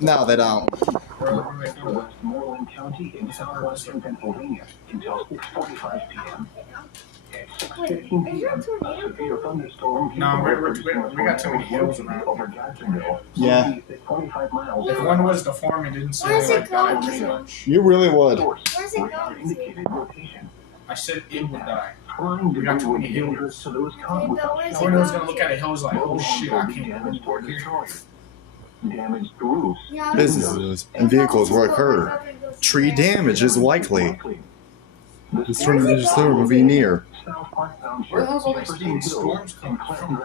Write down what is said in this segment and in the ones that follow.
No, they don't. Westmoreland County in southwestern Pennsylvania until 6:45 p.m. At 6:15 p.m., a severe thunderstorm. No, we got too many hills around over Jacksonville. Yeah. 25 miles. If one was to form, it didn't say Where's like it that going too to? much. You really would. Where's it going to? I said it would die. We got too many hills. So those Okay, but where's No it one was going gonna look at a hill like, oh shit, I can't go anywhere here. Damaged roofs. Yeah, Businesses and vehicles will occur. Tree damage is likely. This storm will be near. Where the hell's all these storms coming from?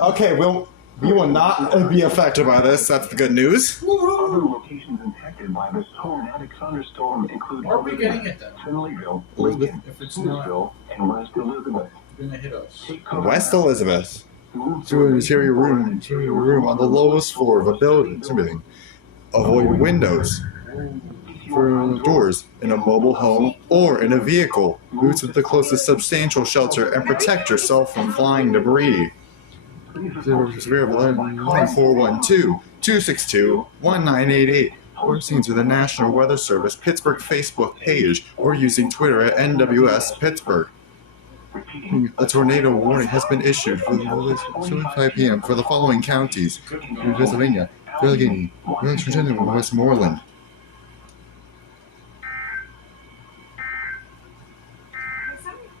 Okay, we will not be affected by this. That's the good news. Other locations impacted by this tornadic thunderstorm include Where are we getting it then? Finleyville, Elizabeth? Lincoln, If it's not Louisville, and West Elizabeth. gonna hit us. West Elizabeth. To an interior room on the lowest floor of a building. Everything. Avoid windows for doors in a mobile home or in a vehicle. Move to the closest substantial shelter and protect yourself from flying debris. 412-262-1988 or seen through the National Weather Service Pittsburgh Facebook page or using Twitter at NWS Pittsburgh. A tornado warning has been issued for 5 p.m. for the following counties: Pennsylvania, Allegheny, Virginia, and Westmoreland.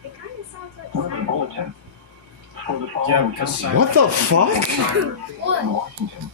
It kind of sounds like Weather bulletin. For the Yeah, following because counties. What the fuck? What? Washington.